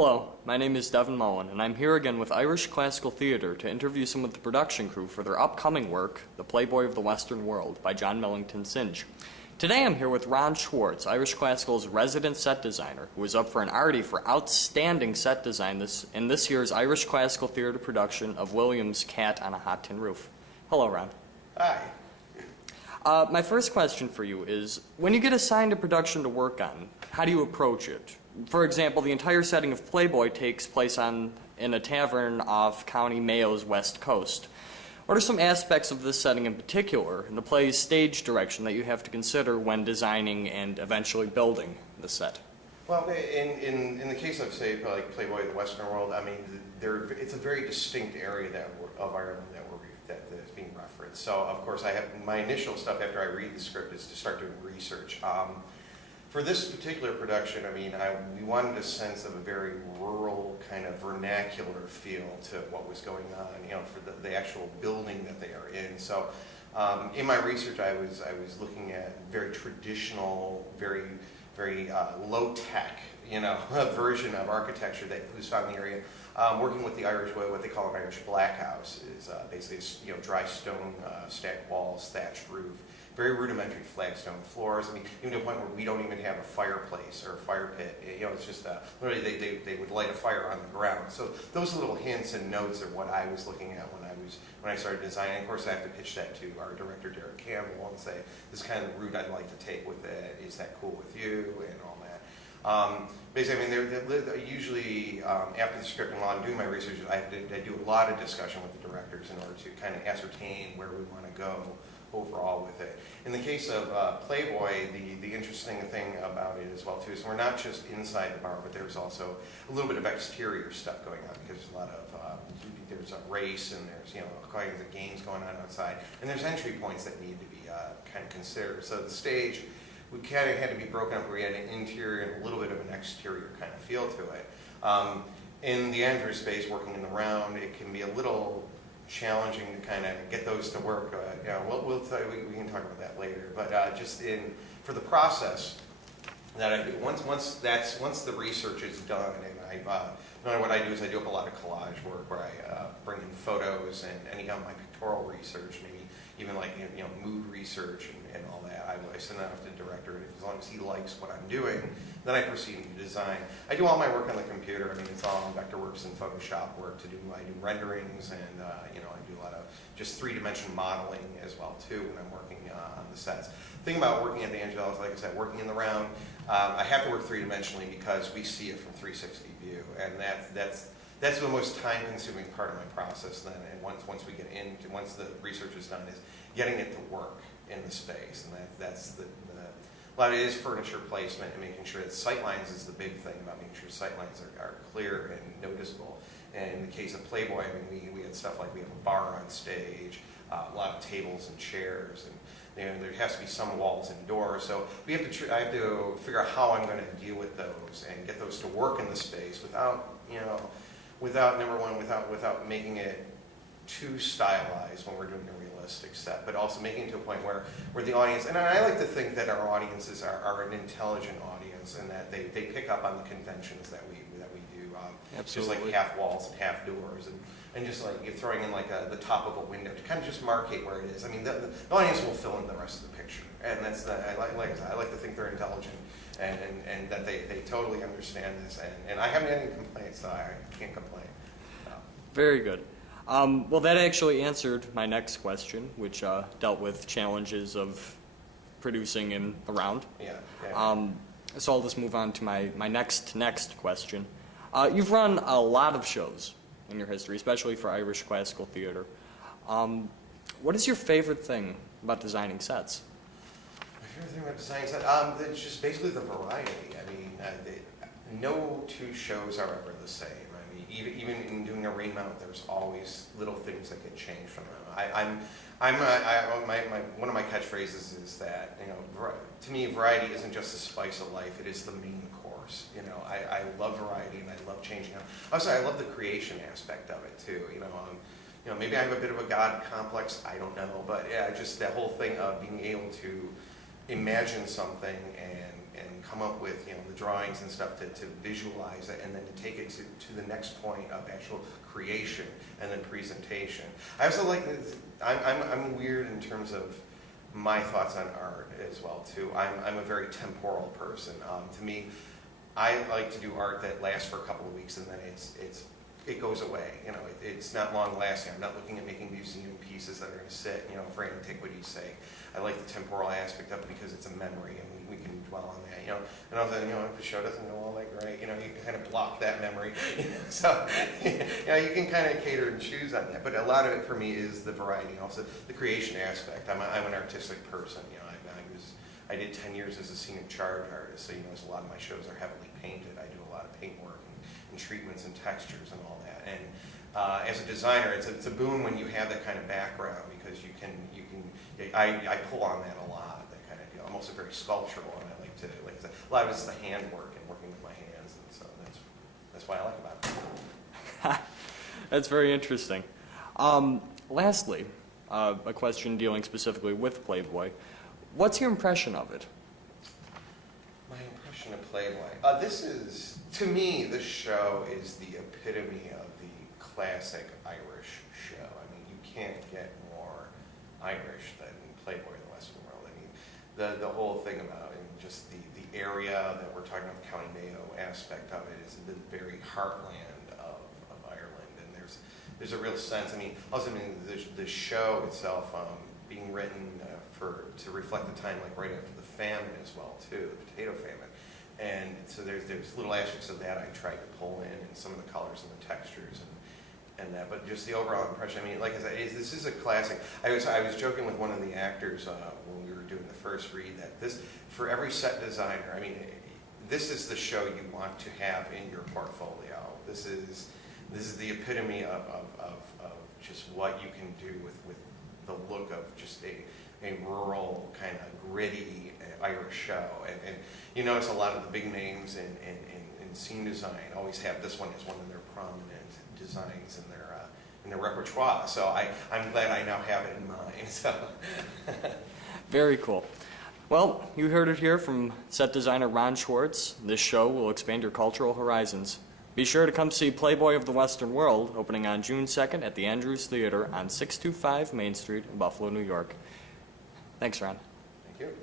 Hello, my name is Devin Mullen, and I'm here again with Irish Classical Theatre to interview some of the production crew for their upcoming work, The Playboy of the Western World, by John Millington Synge. Today I'm here with Ron Schwartz, Irish Classical's resident set designer, who is up for an Artie for outstanding set design in this year's Irish Classical Theatre production of Williams' Cat on a Hot Tin Roof. Hello, Ron. Hi. My first question for you is, when you get assigned a production to work on, how do you approach it? For example, the entire setting of Playboy takes place in a tavern off County Mayo's west coast. What are some aspects of this setting in particular, and the play's stage direction, that you have to consider when designing and eventually building the set? Well, in the case of, say, like Playboy of the Western World, I mean, it's a very distinct area of Ireland that is being referenced. So, of course, I have my initial stuff after I read the script is to start doing research. For this particular production, I mean, we wanted a sense of a very rural kind of vernacular feel to what was going on, you know, for the actual building that they are in. So, in my research, I was looking at very traditional, very low tech, you know, version of architecture that was found in the area. Working with the Irish way, what they call an Irish black house, is basically dry stone stacked walls, thatched roof. Very rudimentary flagstone floors. I mean, even to a point where we don't even have a fireplace or a fire pit. You know, it's just literally they would light a fire on the ground. So those little hints and notes are what I was looking at when I started designing. Of course, I have to pitch that to our director, Derek Campbell, and say, this is kind of the route I'd like to take with it. Is that cool with you? And all that. Basically, I mean, they're usually, after the script and while I'm doing my research, I do a lot of discussion with the directors in order to kind of ascertain where we want to go overall with it. In the case of Playboy, the interesting thing about it as well too is we're not just inside the bar, but there's also a little bit of exterior stuff going on, because there's a lot of there's a race, and there's all kinds of games going on outside, and there's entry points that need to be kind of considered. So the stage, we kind of had to be broken up where we had an interior and a little bit of an exterior kind of feel to it. In the entry space, working in the round, it can be a little challenging to kind of get those to work. We'll tell you, we can talk about that later. But just for the process that I do, once the research is done, and what I do is I do up a lot of collage work where I bring in photos and any of my pictorial research, maybe even like mood research and all that. I send that off to the director, and as long as he likes what I'm doing, then I proceed to design. I do all my work on the computer. I mean, it's all Vectorworks and Photoshop work to do. I do renderings, and I do a lot of just three-dimensional modeling as well too when I'm working on the sets. The thing about working at the Angel is, like I said, working in the round, I have to work three-dimensionally because we see it from 360 view, and that's the most time-consuming part of my process. Then, and once we get into, once the research is done, is getting it to work in the space, and that's a lot of it is furniture placement and making sure that sightlines is the big thing about making sure sightlines are clear and noticeable. And in the case of Playboy, I mean, we had stuff like we have a bar on stage, a lot of tables and chairs, and there has to be some walls and doors. So I have to figure out how I'm going to deal with those and get those to work in the space without without making it too stylized when we're doing a realistic set, but also making it to a point where the audience, and I like to think that our audiences are an intelligent audience, and that they pick up on the conventions that we do. Absolutely. Just like half walls and half doors, and just like you're throwing in like the top of a window to kind of just markate where it is. I mean, the audience will fill in the rest of the picture, and that's I like to think they're intelligent, and that they totally understand this, and I haven't had any complaints, so I can't complain. Very good. Well, that actually answered my next question, which dealt with challenges of producing in the round. Yeah. So I'll just move on to my next question. You've run a lot of shows in your history, especially for Irish Classical Theatre. What is your favorite thing about designing sets? My favorite thing about designing sets? It's just basically the variety. I mean, no two shows are ever the same. I mean, even in doing a remount, there's always little things that get changed from them. One of my catchphrases is that, to me, variety isn't just the spice of life; it is the main course. I love variety, and I love changing up. Also, I love the creation aspect of it too. Maybe I have a bit of a God complex. I don't know, but yeah, just that whole thing of being able to imagine something and come up with, you know, the drawings and stuff to visualize it, and then to take it to the next point of actual creation and then presentation. I also like this, I'm weird in terms of my thoughts on art as well too. I'm a very temporal person. To me, I like to do art that lasts for a couple of weeks and then it goes away. You know, it's not long lasting. I'm not looking at making museum pieces that are going to sit, you know, for antiquity's sake. I like the temporal aspect of it because it's a memory, and we can dwell on that. You know, and also, you know, if the show doesn't go all that great, you know, you can kind of block that memory. So, you know, you can kind of cater and choose on that. But a lot of it for me is the variety, also the creation aspect. I'm an artistic person. You know, I did 10 years as a scenic charge artist, so you know, a lot of my shows are heavily painted. I do a lot of paint work and treatments and textures and all that. And as a designer, it's a boon when you have that kind of background, because I pull on that a lot. That kind of deal. I'm also very sculptural, and I like to a lot of it's the handwork and working with my hands, and so that's what I like about it. That's very interesting. Lastly, a question dealing specifically with Playboy. What's your impression of it? My impression of Playboy. To me, this show is the epitome of the classic Irish show. I mean, you can't get more Irish than Playboy of the Western World. I mean, the whole thing about it, and just the area that we're talking about, the County Mayo aspect of it, is the very heartland of Ireland, and there's a real sense. I mean, also, the show itself being written to reflect the time, like right after the famine as well too, the potato famine, and so there's little aspects of that I tried to pull in, and some of the colors and the textures and that, but just the overall impression. I mean, like I said, this is a classic. I was joking with one of the actors when we were doing the first read that this, for every set designer, I mean, this is the show you want to have in your portfolio. This is the epitome of just what you can do with the look of just a rural, kind of gritty Irish show. And you notice a lot of the big names in scene design always have this one as one of their prominent designs in their repertoire. So I'm glad I now have it in mind. So. Very cool. Well, you heard it here from set designer Ron Schwartz. This show will expand your cultural horizons. Be sure to come see Playboy of the Western World, opening on June 2nd at the Andrews Theater on 625 Main Street in Buffalo, New York. Thanks, Ron. Thank you.